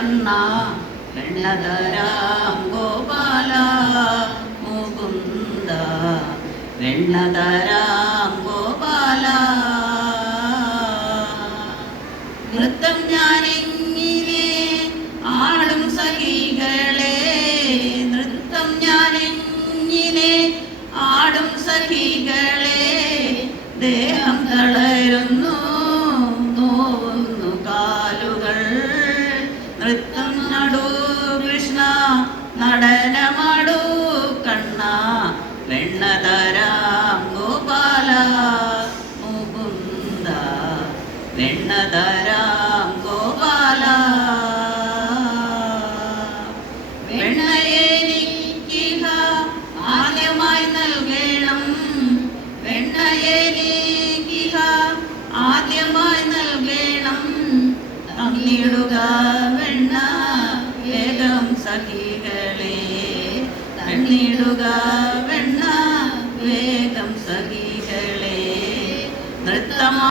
കണ്ണ വെണ്ണതരാം ഗോപാല മുകുന്ദ. വെണ്ണതരാം ഗോപാല. നൃത്തം ഞാനെങ്ങിലെ ആടും സഖികളെ. നൃത്തം ഞാനെങ്ങിലെ ആടും സഖികളെ. നൃത്തം നടു കൃഷ്ണ നടനമാടു കണ്ണ വെണ്ണതരാം ഗോപാല മുകുന്ദ വെണ്ണതരാം ഗോപാല. ആദ്യമായി നൽകണം. നൽകണം. വെണ്ണ സഖികളെ തന്നിടുക